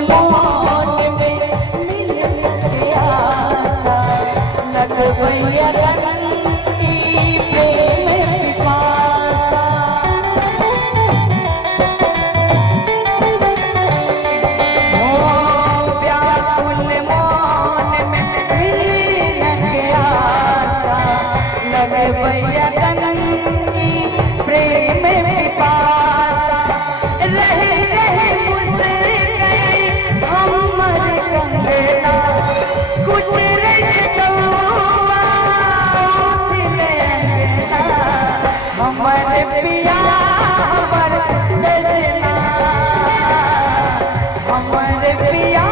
मोन में मिलन के आशा लगवैया रंगी प्रेम पिपासा। हो व्याकुल मोन में मिलन के आशा लगवैया रंगी प्रेम पिपासा। रहे रहे मुस्काए हमर कंगना कुछ रच कौआ दिले अंगना। हमर पिया हमर सजना हमर पिया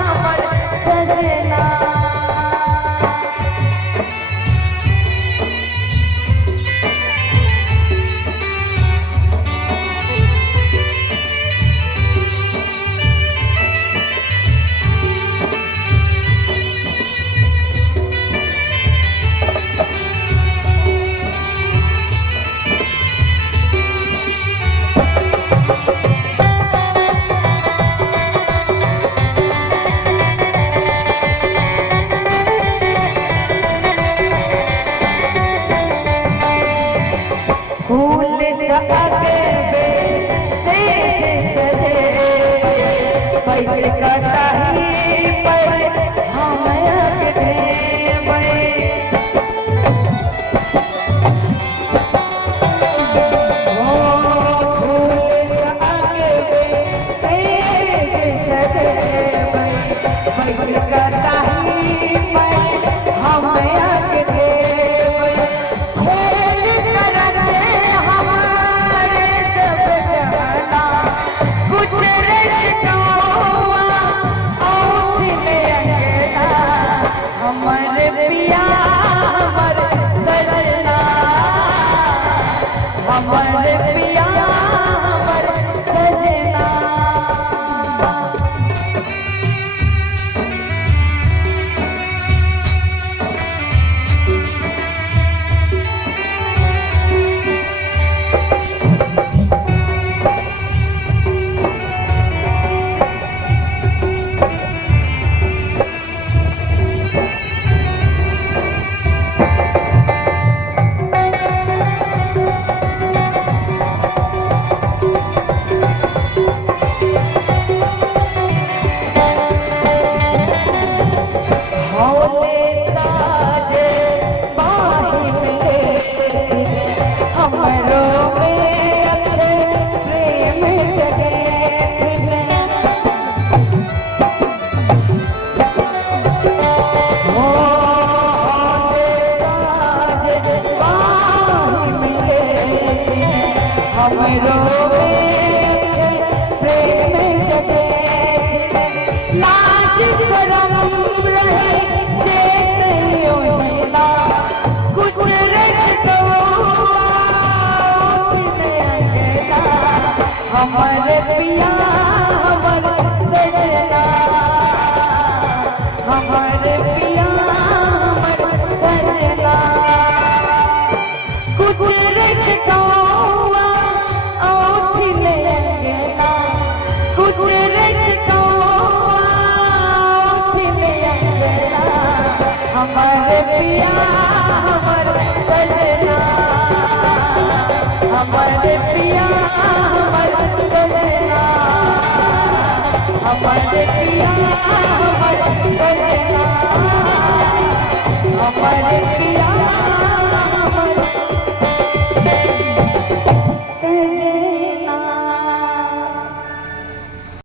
हमर सजना। फूल सगे सेज सजे पैसे कटाही पर हम देबै। फूल सगे सेज सजे पैसे कटाही पर हम देबै। हमर पिया हमर सजना हमर पिया हमर सजना। लाज शरम रहे कुछ रच हमर पिया हमर सजना हमर पिया हमर सजना। कुछ रच कौआ दिले अंगना कुछ रच कौआ दिले अंगना। हमर पिया हमर सजना हमर पिया हमर सजना हमर पिया हमर सजना।